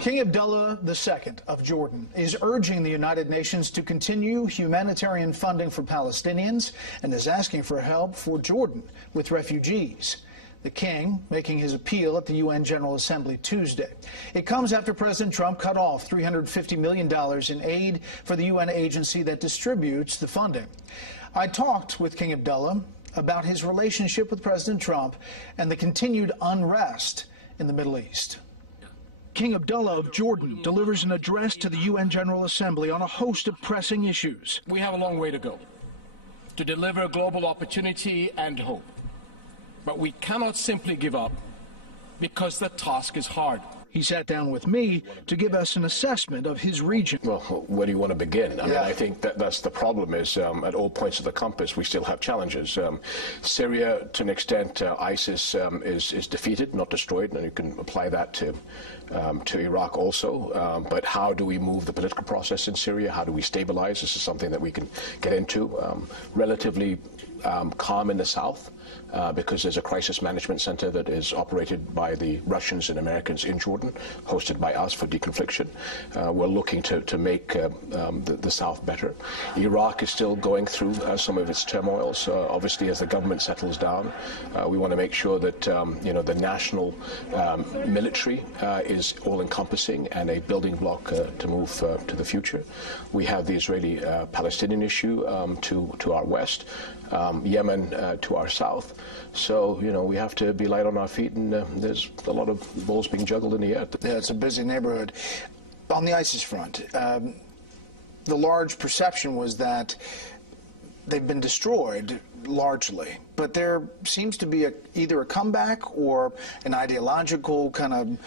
King Abdullah II of Jordan is urging the United Nations to continue humanitarian funding for Palestinians and is asking for help for Jordan with refugees. The king making his appeal at the UN General Assembly Tuesday. It comes after President Trump cut off $350 million in aid for the UN agency that distributes the funding. I talked with King Abdullah about his relationship with President Trump and the continued unrest in the Middle East. King Abdullah of Jordan delivers an address to the UN General Assembly on a host of pressing issues. We have a long way to go to deliver global opportunity and hope. But we cannot simply give up because the task is hard. He sat down with me to give us an assessment of his region. Well, where do you want to begin? I mean, I think that's the problem is at all points of the compass, we still have challenges. Syria, to an extent, ISIS is defeated, not destroyed, and you can apply that to Iraq also. But how do we move the political process in Syria? How do we stabilize? This is something that we can get into. Relatively calm in the south. Because there's a crisis management center that is operated by the Russians and Americans in Jordan, hosted by us for deconfliction. We're looking to make the South better. Iraq is still going through some of its turmoils. Obviously, as the government settles down, we want to make sure that the national military is all-encompassing and a building block to move to the future. We have the Israeli-Palestinian issue to our west. Yemen to our south. So, we have to be light on our feet, and there's a lot of balls being juggled in the air. Yeah, it's a busy neighborhood. On the ISIS front, the large perception was that they've been destroyed largely, but there seems to be either a comeback or an ideological kind of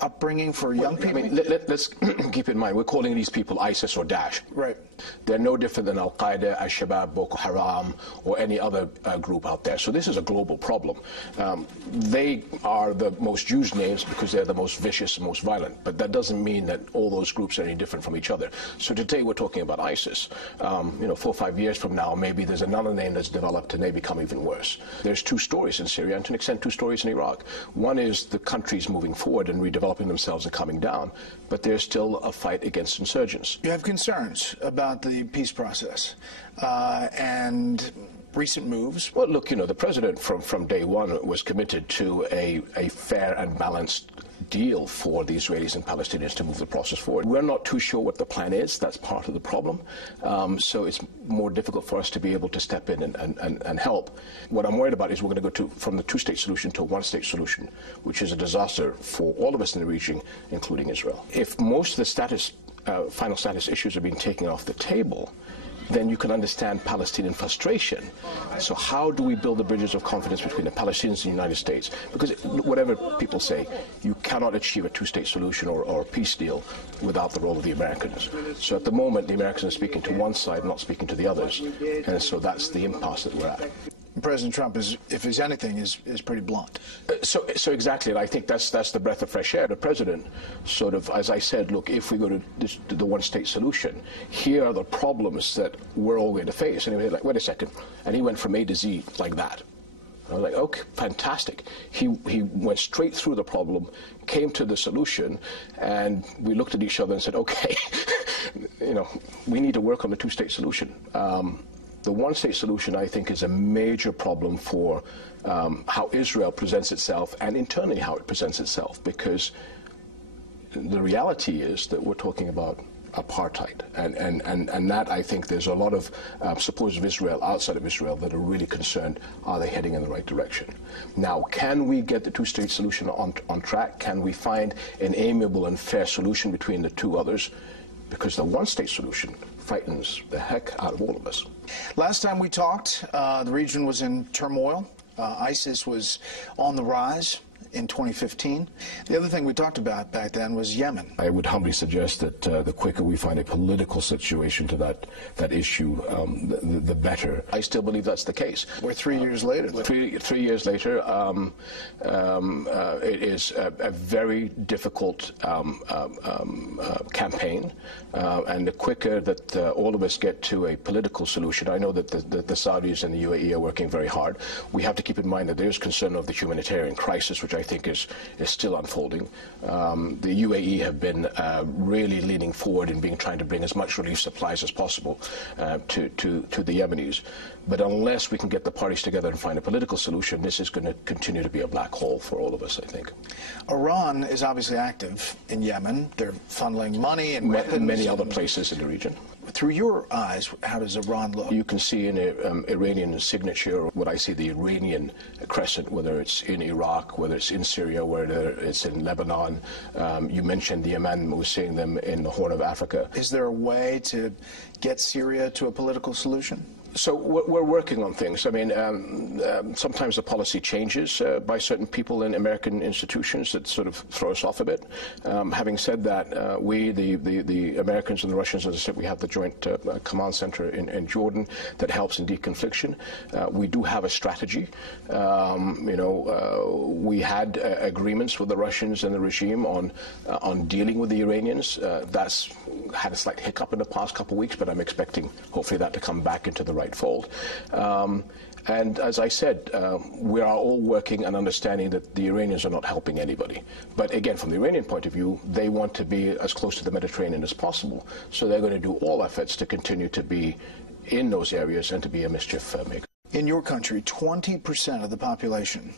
upbringing for young people? I mean, let's keep in mind, we're calling these people ISIS or Daesh. Right. They're no different than Al-Qaeda, Al-Shabaab, Boko Haram, or any other group out there. So this is a global problem. They are the most used names because they're the most vicious and most violent. But that doesn't mean that all those groups are any different from each other. So today we're talking about ISIS. 4 or 5 years from now, maybe there's another name that's developed and they become even worse. There's two stories in Syria, and to an extent, two stories in Iraq. One is the countries moving forward and redeveloping themselves and coming down, but there's still a fight against insurgents. You have concerns about the peace process and recent moves? Well, look, the president from day one was committed to a fair and balanced deal for the Israelis and Palestinians to move the process forward. We're not too sure what the plan is. That's part of the problem. So it's more difficult for us to be able to step in and help. What I'm worried about is we're going to go from the two-state solution to a one-state solution, which is a disaster for all of us in the region, including Israel. If most of the final status issues are being taken off the table, then you can understand Palestinian frustration. So how do we build the bridges of confidence between the Palestinians and the United States? Because whatever people say, you cannot achieve a two-state solution or a peace deal without the role of the Americans. So at the moment, the Americans are speaking to one side, not speaking to the others. And so that's the impasse that we're at. President Trump is, if he's anything, is pretty blunt. So exactly, and I think that's the breath of fresh air. The president sort of, as I said, look, if we go to the one-state solution, here are the problems that we're all going to face. And he was like, wait a second, and he went from A to Z like that. I was like, okay, fantastic. He went straight through the problem, came to the solution, and we looked at each other and said, okay, we need to work on the two-state solution. The one-state solution, I think, is a major problem for how Israel presents itself and internally how it presents itself, because the reality is that we're talking about apartheid. And that, I think, there's a lot of supporters of Israel outside of Israel that are really concerned, are they heading in the right direction? Now, can we get the two-state solution on track? Can we find an amiable and fair solution between the two others? Because the one-state solution frightens the heck out of all of us. Last time we talked, the region was in turmoil. ISIS was on the rise in 2015. The other thing we talked about back then was Yemen. I would humbly suggest that the quicker we find a political situation to that issue, the better. I still believe that's the case. We're 3 years later. Three years later, it is a very difficult campaign, and the quicker that all of us get to a political solution, I know that the Saudis and the UAE are working very hard. We have to keep in mind that there is concern of the humanitarian crisis, which I think is still unfolding. The UAE have been really leaning forward in trying to bring as much relief supplies as possible to the Yemenis. But unless we can get the parties together and find a political solution, this is going to continue to be a black hole for all of us, I think. Iran is obviously active in Yemen. They're funneling money and weapons. Many other places in the region. Through your eyes, how does Iran look? You can see in an Iranian signature what I see the Iranian crescent, whether it's in Iraq, whether it's in Syria, whether it's in Lebanon. You mentioned the Yemen, we're seeing them in the Horn of Africa. Is there a way to get Syria to a political solution? So we're working on things. I mean, sometimes the policy changes by certain people in American institutions that sort of throw us off a bit. Having said that, we, the Americans and the Russians, as I said, we have the joint command center in Jordan that helps in deconfliction. We do have a strategy. We had agreements with the Russians and the regime on dealing with the Iranians. That's had a slight hiccup in the past couple of weeks, but I'm expecting hopefully that to come back into the right fold. And as I said, we are all working and understanding that the Iranians are not helping anybody. But again, from the Iranian point of view, they want to be as close to the Mediterranean as possible. So they're going to do all efforts to continue to be in those areas and to be a mischief maker. In your country, 20% of the population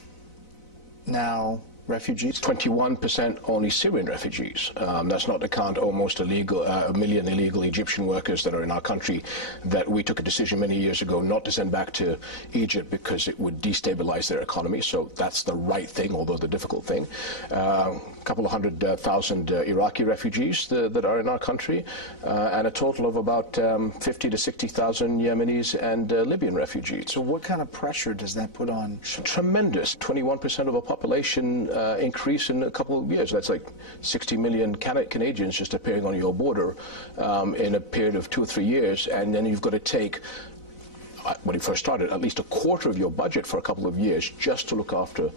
now refugees? 21% only Syrian refugees. That's not to count almost a million illegal Egyptian workers that are in our country that we took a decision many years ago not to send back to Egypt because it would destabilize their economy. So that's the right thing, although the difficult thing. A couple of 100,000 Iraqi refugees that are in our country, and a total of about 50 to 60,000 Yemenis and Libyan refugees. So what kind of pressure does that put on? Tremendous. 21% of our population increase in a couple of years. That's like 60 million Canadians just appearing on your border in a period of 2 or 3 years, and then you've got to take, when you first started, at least a quarter of your budget for a couple of years just to look after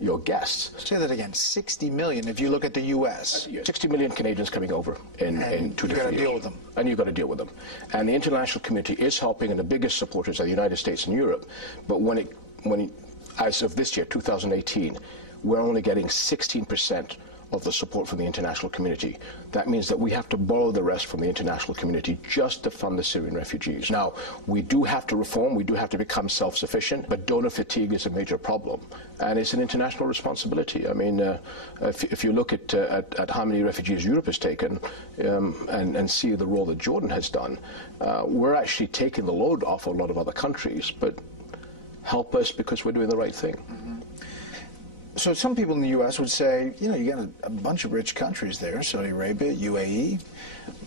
your guests. Say that again, 60 million if you look at the U.S. 60 million Canadians coming over in 2 to 3 years. You've got to deal with them. And you've got to deal with them. And the international community is helping, and the biggest supporters are the United States and Europe. But as of this year, 2018, we're only getting 16% of the support from the international community. That means that we have to borrow the rest from the international community just to fund the Syrian refugees. Now, we do have to reform, we do have to become self-sufficient, but donor fatigue is a major problem, and it's an international responsibility. I mean, if you look at how many refugees Europe has taken and see the role that Jordan has done, we're actually taking the load off a lot of other countries, but help us because we're doing the right thing. Mm-hmm. So some people in the U.S. would say, you got a bunch of rich countries there, Saudi Arabia, UAE,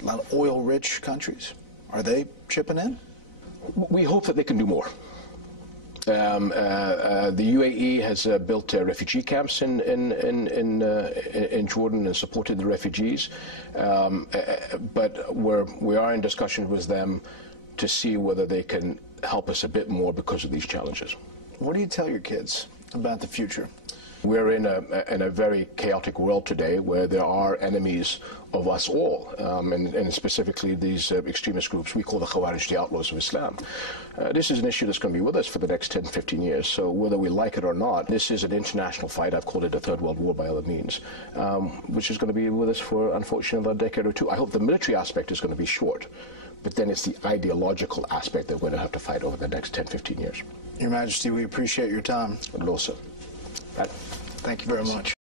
a lot of oil-rich countries. Are they chipping in? We hope that they can do more. The UAE has built refugee camps in Jordan and supported the refugees, but we are in discussion with them to see whether they can help us a bit more because of these challenges. What do you tell your kids about the future? We're in a very chaotic world today where there are enemies of us all, and specifically these extremist groups we call the Khawarij, the outlaws of Islam. This is an issue that's going to be with us for the next 10, 15 years, so whether we like it or not, this is an international fight. I've called it a third world war by other means, which is going to be with us for, unfortunately, another decade or two. I hope the military aspect is going to be short, but then it's the ideological aspect that we're going to have to fight over the next 10, 15 years. Your Majesty, we appreciate your time. Also. Thank you very much.